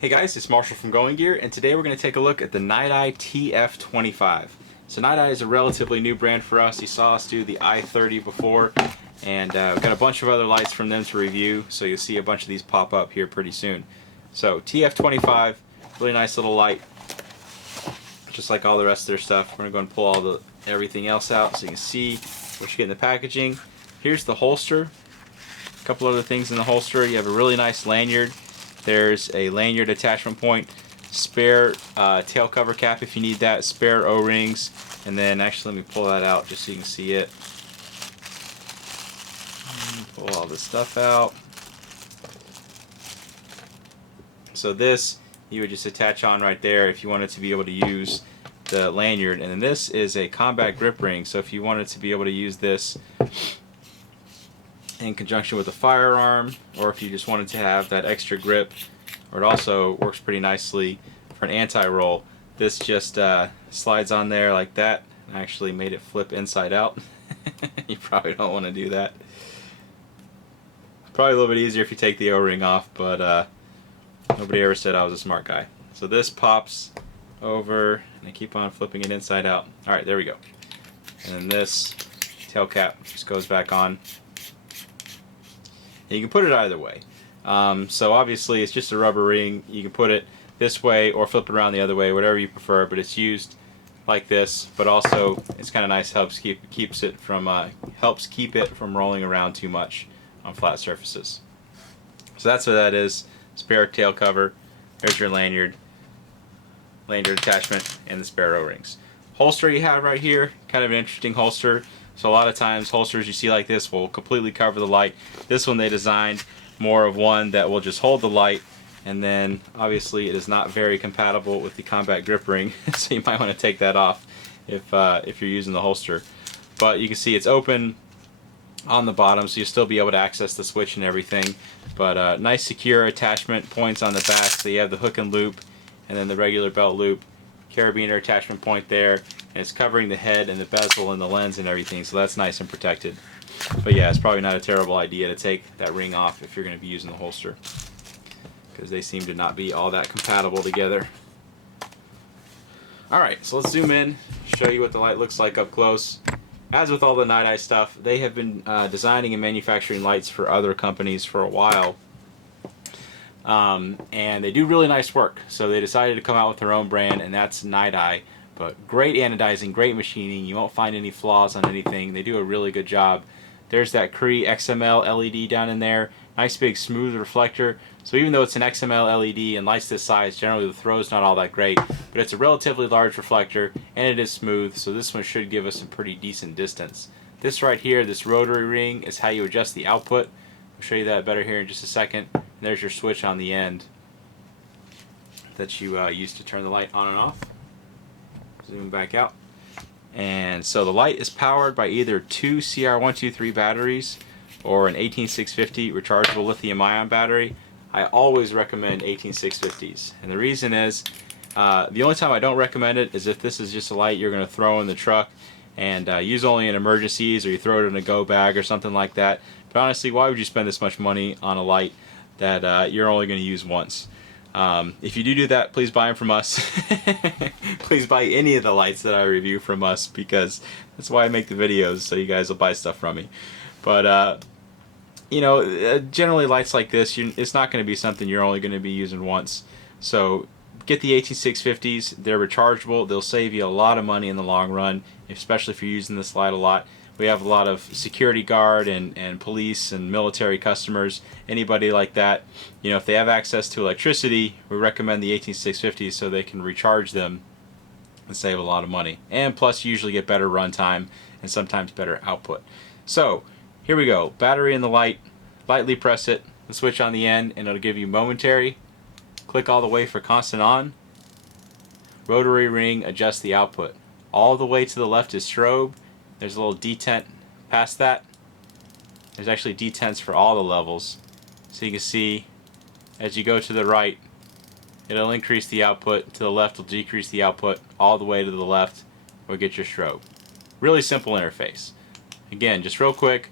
Hey guys, it's Marshall from Going Gear, and today we're going to take a look at the Niteye TF25. So Niteye is a relatively new brand for us. You saw us do the i30 before, and we've got a bunch of other lights from them to review, so you'll see a bunch of these pop up here pretty soon. So TF25, really nice little light, just like all the rest of their stuff. We're going to go and pull all everything else out so you can see what you get in the packaging. Here's the holster. A couple other things in the holster. You have a really nice lanyard. There's a lanyard attachment point, spare tail cover cap if you need that, spare O-rings, and then actually let me pull that out just so you can see it. Pull all this stuff out. So this you would just attach on right there if you wanted to be able to use the lanyard, and then this is a combat grip ring, so if you wanted to be able to use this in conjunction with a firearm, or if you just wanted to have that extra grip, or it also works pretty nicely for an anti-roll. This just slides on there like that. I actually made it flip inside out. You probably don't want to do that. Probably a little bit easier if you take the O-ring off, but nobody ever said I was a smart guy. So this pops over, and I keep on flipping it inside out. Alright, there we go. And then this tail cap just goes back on. You can put it either way. So obviously it's just a rubber ring. You can put it this way or flip it around the other way, whatever you prefer, but it's used like this, but also it's kind of nice, helps keep it from rolling around too much on flat surfaces. So that's what that is. Spare tail cover. There's your lanyard attachment, and the spare O-rings. Holster you have right here, kind of an interesting holster. So a lot of times holsters you see like this will completely cover the light. This one they designed more of one that will just hold the light, and then obviously it is not very compatible with the combat grip ring, so you might want to take that off if you're using the holster. But you can see it's open on the bottom, so you'll still be able to access the switch and everything. But nice secure attachment points on the back, so you have the hook and loop, and then the regular belt loop, carabiner attachment point there, and it's covering the head and the bezel and the lens and everything, so that's nice and protected. But yeah, it's probably not a terrible idea to take that ring off if you're going to be using the holster, because they seem to not be all that compatible together. Alright, so let's zoom in, show you what the light looks like up close. As with all the Niteye stuff, they have been designing and manufacturing lights for other companies for a while. And they do really nice work, so they decided to come out with their own brand, and that's Niteye. But great anodizing, great machining, you won't find any flaws on anything. They do a really good job. There's that CREE XM-L LED down in there, nice big smooth reflector. So even though it's an XM-L LED and lights this size, generally the throw is not all that great, but it's a relatively large reflector and it is smooth, so this one should give us a pretty decent distance. This right here, this rotary ring, is how you adjust the output. I'll show you that better here in just a second. And there's your switch on the end that you use to turn the light on and off. Zoom back out. And so the light is powered by either two CR123 batteries or an 18650 rechargeable lithium-ion battery. I always recommend 18650s, and the reason is the only time I don't recommend it is if this is just a light you're going to throw in the truck and use only in emergencies, or you throw it in a go bag or something like that. But honestly, why would you spend this much money on a light that you're only going to use once? If you do that, please buy them from us. Please buy any of the lights that I review from us, because that's why I make the videos, so you guys will buy stuff from me. But you know, generally lights like this, it's not going to be something you're only going to be using once. So get the 18650s. They're rechargeable. They'll save you a lot of money in the long run, especially if you're using this light a lot. We have a lot of security guard and police and military customers. Anybody like that, you know, if they have access to electricity, we recommend the 18650s so they can recharge them and save a lot of money. And plus, you usually get better run time and sometimes better output. So here we go. Battery in the light. Lightly press it. The switch on the end, and it'll give you momentary. Click all the way for constant on. Rotary ring, adjust the output. All the way to the left is strobe. There's a little detent past that. There's actually detents for all the levels. So you can see as you go to the right, it'll increase the output. To the left will decrease the output. All the way to the left will get your strobe. Really simple interface. Again, just real quick,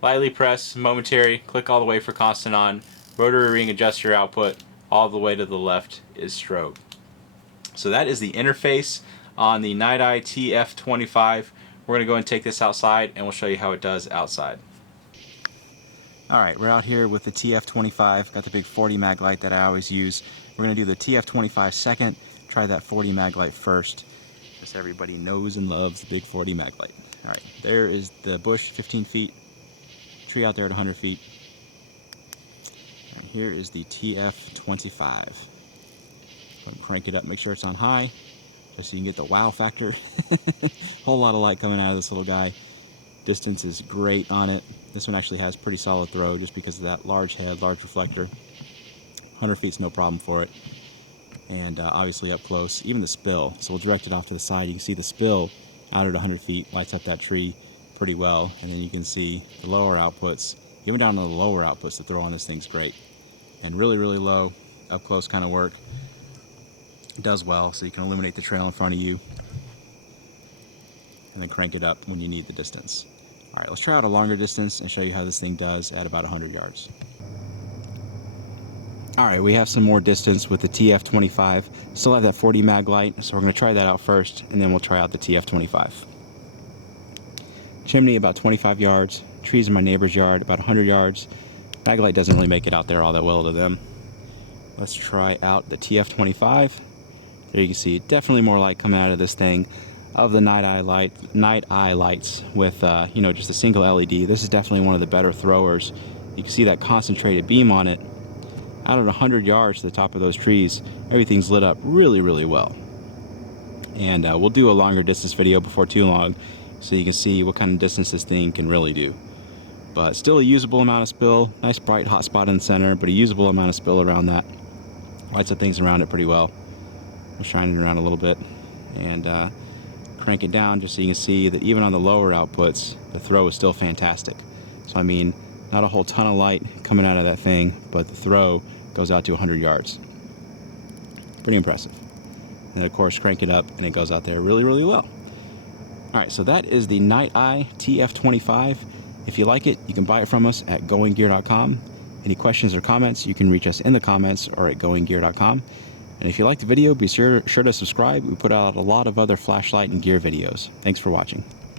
lightly press momentary, click all the way for constant on, rotary ring adjusts your output, all the way to the left is strobe. So that is the interface on the Niteye TF25. We're going to go and take this outside and we'll show you how it does outside. Alright, we're out here with the TF25, got the big 40 mag light that I always use. We're going to do the TF25 second, try that 40 mag light first. Because everybody knows and loves the big 40 mag light. Alright, there is the bush, 15 feet, tree out there at 100 feet. And here is the TF25. Crank it up, make sure it's on high, just so you can get the wow factor. Whole lot of light coming out of this little guy. Distance is great on it. This one actually has pretty solid throw just because of that large head, large reflector. 100 feet's no problem for it. And obviously up close, even the spill. So we'll direct it off to the side. You can see the spill out at 100 feet lights up that tree pretty well. And then you can see the lower outputs. Even down to the lower outputs, the throw on this thing's great. And really, really low, up close kind of work. It does well, so you can illuminate the trail in front of you. And then crank it up when you need the distance. Alright, let's try out a longer distance and show you how this thing does at about 100 yards. Alright, we have some more distance with the TF25. Still have that 40 mag light, so we're going to try that out first, and then we'll try out the TF25. Chimney about 25 yards. Trees in my neighbor's yard about 100 yards. Mag light doesn't really make it out there all that well to them. Let's try out the TF25. There you can see definitely more light coming out of this thing. Of the night eye lights with you know, just a single LED, this is definitely one of the better throwers. You can see that concentrated beam on it. Out at 100 yards to the top of those trees, everything's lit up really, really well. And we'll do a longer distance video before too long, so you can see what kind of distance this thing can really do. But still a usable amount of spill. Nice bright hot spot in the center, but a usable amount of spill around that. Lights up things around it pretty well. We're shining it around a little bit, and crank it down just so you can see that even on the lower outputs, the throw is still fantastic. So I mean, not a whole ton of light coming out of that thing, but the throw goes out to 100 yards. Pretty impressive. And then of course crank it up and it goes out there really, really well. Alright, so that is the Niteye TF25. If you like it, you can buy it from us at goinggear.com. Any questions or comments, you can reach us in the comments or at goinggear.com. And if you like the video, be sure to subscribe. We put out a lot of other flashlight and gear videos. Thanks for watching.